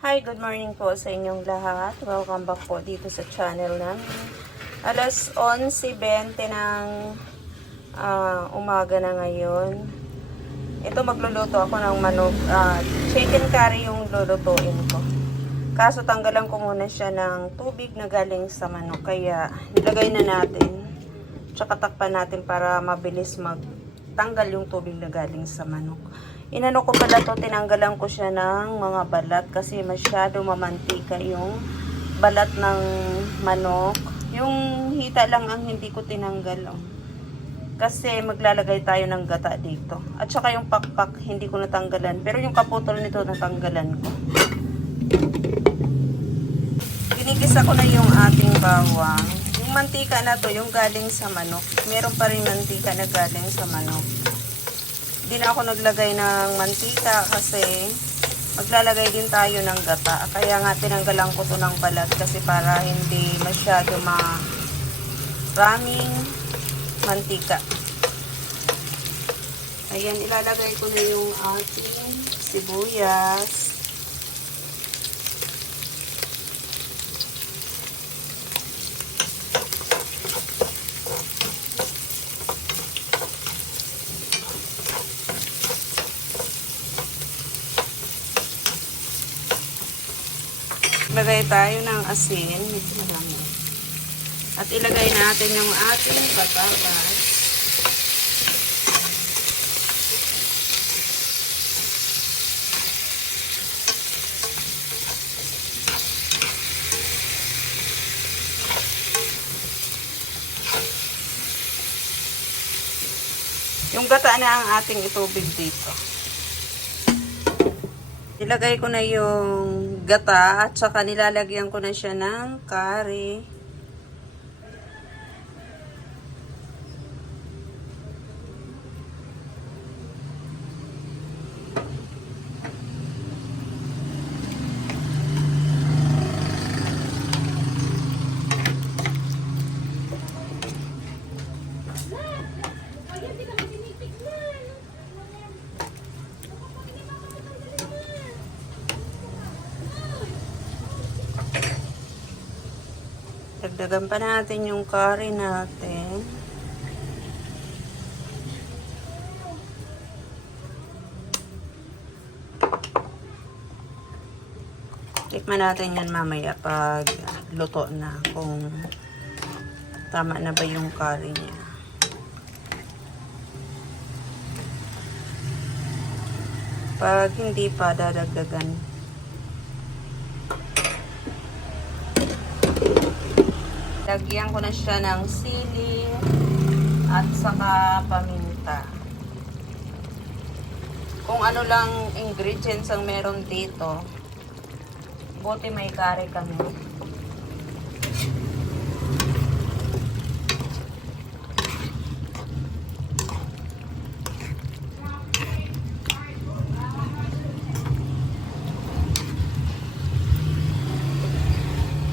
Hi, good morning po sa inyong lahat. Welcome back po dito sa channel namin. Alas 11.20 ng ah, umaga na ngayon. Ito magluluto ako ng manok. ah, chicken curry yung lulutuin ko. Kaso tanggalan ko muna siya ng tubig na galing sa manok. Kaya nilagay na natin. Tsaka takpan natin para mabilis magtanggal yung tubig na galing sa manok. Inano ko pala to, tinanggalan ko siya ng mga balat kasi masyado mamantika yung balat ng manok. Yung hita lang ang hindi ko tinanggal. Oh. Kasi maglalagay tayo ng gata dito. At saka yung pakpak, hindi ko natanggalan. Pero yung kaputol nito, natanggalan ko. Ginikisa ko na yung ating bawang. Yung mantika na to, yung galing sa manok. Meron pa rin mantika na galing sa manok. Hindi na ako naglagay ng mantika kasi maglalagay din tayo ng gata. Kaya nga tinanggalan ko to ng balat kasi para hindi masyado maraming mantika. Ayan, ilalagay ko na yung ating sibuyas. Lagay tayo ng asin. Medyo marami. At ilagay natin yung ating patatas. Yung gata na ang ating itubig dito. Ilagay ko na yung gata at saka nilalagyan ko na siya ng curry. Dagdagan pa natin yung curry natin. Tikman natin yan mamaya pag luto na kung tama na ba yung curry niya. Pag hindi pa, dadagdagan Lagyan ko na siya ng sili at saka paminta. Kung ano lang ingredients ang meron dito, buti may kare kami.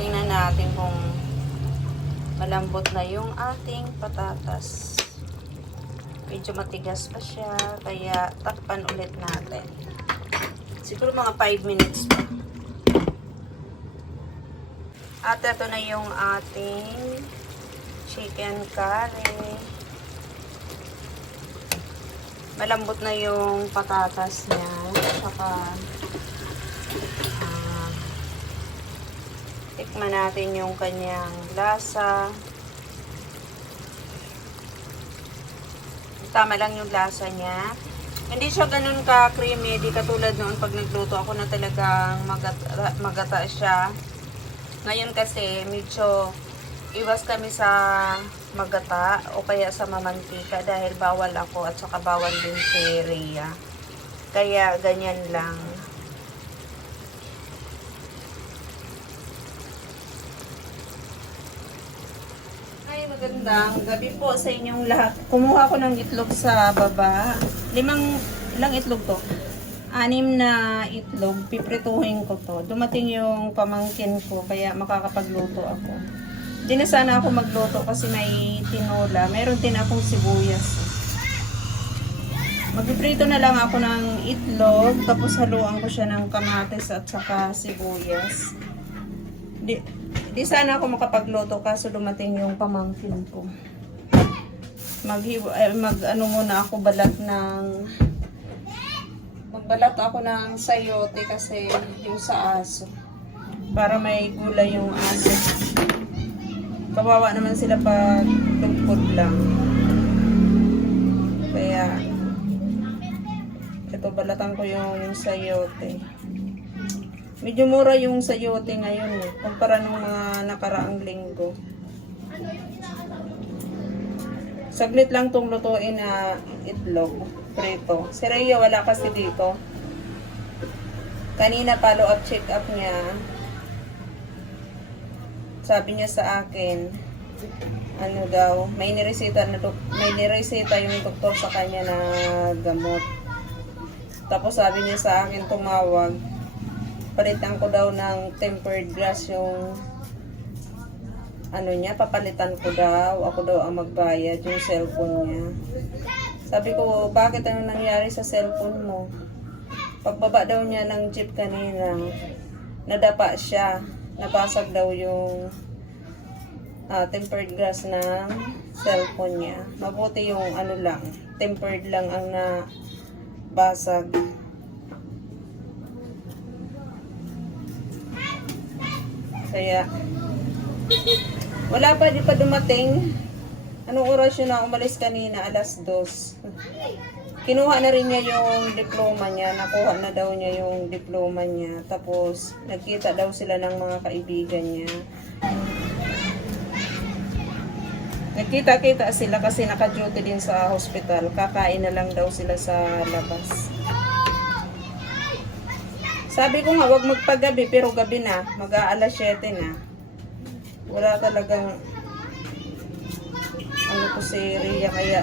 Tingnan natin kung malambot na yung ating patatas. Medyo matigas pa siya, kaya takpan ulit natin. Siguro mga 5 minutes pa. At ito na yung ating chicken curry. Malambot na yung patatas niya. Saka ah, Tikman natin yung kanyang lasa. Tama lang yung lasa niya. Hindi siya ganun ka-creamy. Di katulad noon pag nagluto ako na talagang magata, magata siya. Ngayon kasi medyo iwas kami sa magata o kaya sa mamantika dahil bawal ako at saka bawal din si Rhea. Kaya ganyan lang. Magandang gabi po sa inyong lahat. Kumuha ko ng itlog sa baba. Limang, ilang itlog to? Anim na itlog. Piprituhin ko to. Dumating yung pamangkin ko, kaya makakapagluto ako. Di na sana ako magluto kasi may tinola. Meron din akong sibuyas. Magpiprito na lang ako ng itlog, tapos haluan ko siya ng kamatis at saka sibuyas. Di, di sana ako makapagluto kaso dumating yung pamangkin ko. Mag, eh, mag ano muna ako balat ng magbalat ako ng sayote kasi yung sa aso. Para may gulay yung aso. Kawawa naman sila pag lungkot lang. Kaya, ito balatan ko yung sayote. Medyo mura yung sayote ngayon eh, kumpara nung mga nakaraang linggo. Saglit lang tong lutuin na itlog, prito. Si Rhea wala kasi dito. Kanina follow up check up niya. Sabi niya sa akin, ano daw, may niresita na may niresita yung doktor sa kanya na gamot. Tapos sabi niya sa akin tumawag, palitan ko daw ng tempered glass yung ano niya, papalitan ko daw, ako daw ang magbayad yung cellphone niya. Sabi ko, bakit ano nangyari sa cellphone mo? Pagbaba daw niya ng jeep kanina, nadapa siya, nabasag daw yung ah, tempered glass ng cellphone niya. Mabuti yung ano lang, tempered lang ang nabasag. Kaya, wala pa, di pa dumating. Anong oras yun na umalis kanina? Alas dos. Kinuha na rin niya yung diploma niya. Nakuha na daw niya yung diploma niya. Tapos, nagkita daw sila ng mga kaibigan niya. Nagkita-kita sila kasi naka-duty din sa hospital. Kakain na lang daw sila sa labas. Sabi ko nga, wag magpagabi, pero gabi na. Mag-aalas 7 na. Wala talagang ano ko si Rhea kaya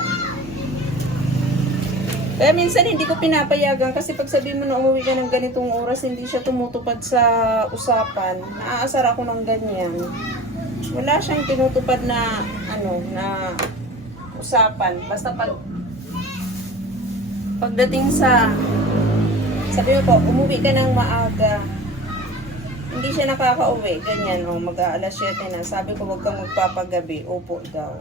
kaya minsan hindi ko pinapayagan kasi pag sabi mo na umuwi ka ng ganitong oras hindi siya tumutupad sa usapan naaasar ako ng ganyan wala siyang tinutupad na ano na usapan basta pag pagdating sa sabi mo po umuwi ka ng maaga. Hindi siya nakakauwi ganyan o mag-aalas 7 na. Sabi ko wag kang magpapagabi. Opo daw.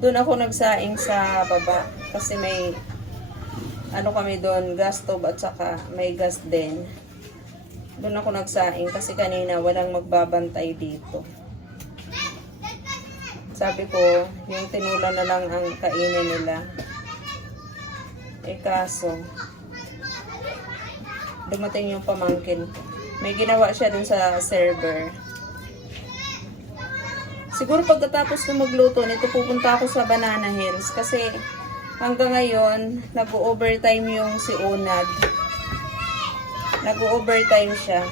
Doon ako nagsaing sa baba kasi may ano kami doon, gas stove at saka may gas din. Doon ako nagsaing kasi kanina walang magbabantay dito. Sabi ko, yung tinula na lang ang kainin nila. Eh kaso, dumating yung pamangkin. May ginawa siya dun sa server. Siguro pagkatapos ko magluto nito, pupunta ako sa Banana Hills kasi hanggang ngayon, nag-overtime yung si Unad. Nag-overtime siya.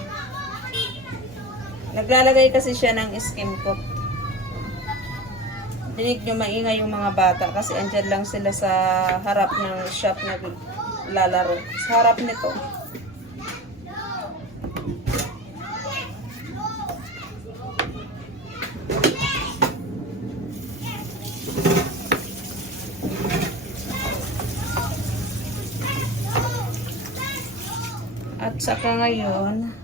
Naglalagay kasi siya ng skim coat. Dinig nyo maingay yung mga bata kasi andyan lang sila sa harap ng shop na lalaro. Sa harap nito. Saka ngayon,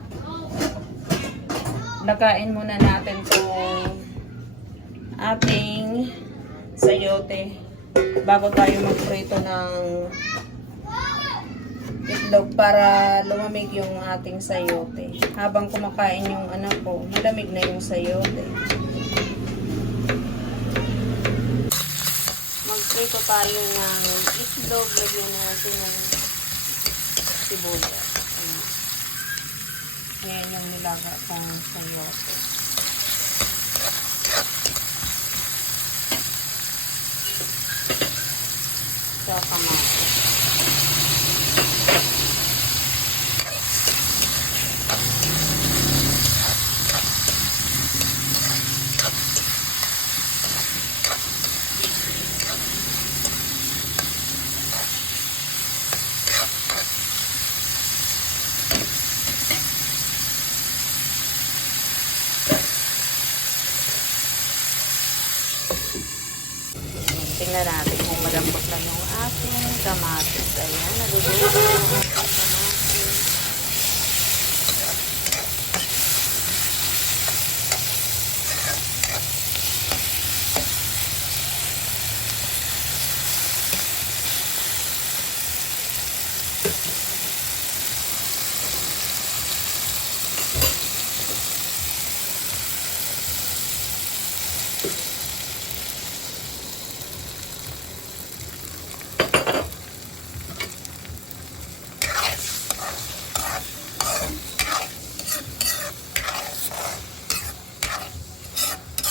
lagain muna natin itong ating sayote bago tayo magprito ng itlog para lumamig yung ating sayote. Habang kumakain yung anak ko, malamig na yung sayote. Magprito tayo ng itlog, lagyan natin ng sibuyas. Ayan yung nilaga kong sayote. Sa kamatis. Natin kung malambot na yung ating kamatis. Ayan, naluluto na yung ating kamatis.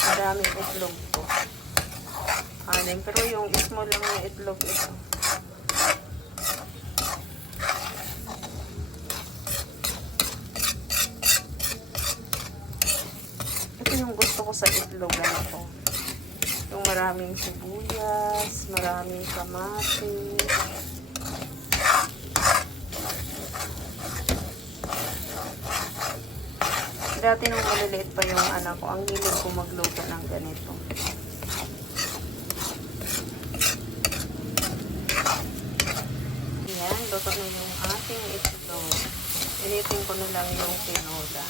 Maraming itlog po. Anim. Pero yung small lang yung itlog ito. Ito yung gusto ko sa itlog. Ano to? Yung maraming sibuyas, maraming kamatis. Dati nung maliliit pa yung anak ko, ang hilig ko magluto ng ganito. Yan, luto na yung ating itlog. Initin ko na lang yung tinola.